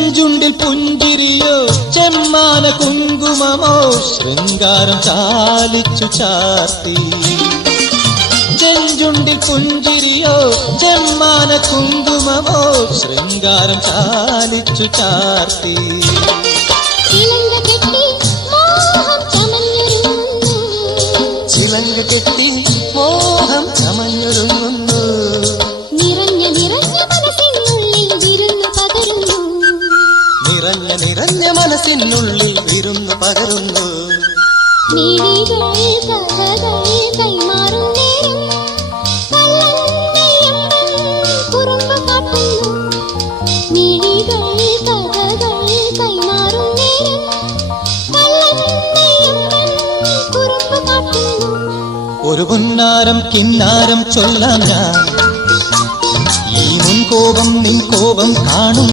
ചെഞ്ചുണ്ടിൽ പുഞ്ചിരിയോ ചെമ്മാന കുങ്കുമമോ ശൃംഗാരം ചാലിച്ചു ചാർത്തി. ചെഞ്ചുണ്ടിൽ പുഞ്ചിരിയോ ചെമ്മാന കുങ്കുമമോ ശൃംഗാരം ചാലിച്ചു ചാർത്തി. ചിലങ്ക കെട്ടി മോഹം ചമഞ്ഞൊരുങ്ങുന്നു. നിറഞ്ഞ നിറഞ്ഞ മനസ്സിനുള്ളിൽ വിരുന്നു പകരുന്നു. നിറഞ്ഞ നിറഞ്ഞ മനസ്സിനുള്ളിൽ വിരുന്നു പകരുന്നു. മിഴികൾ കഥകൾ കൈമാറും നേരം കള്ളനെയ്യമ്മൻ കുറുമ്പ് കാട്ടുന്നു. മിഴികൾ കഥകൾ കൈമാറും നേരം കള്ളനെയ്യമ്മൻ കുറുമ്പ് കാട്ടുന്നു. ഒരു പൊന്നാരം കിന്നാരം ചൊല്ലാം ഞാൻ, ഈ മുൻകോപം നിൻ കോപം കാണും.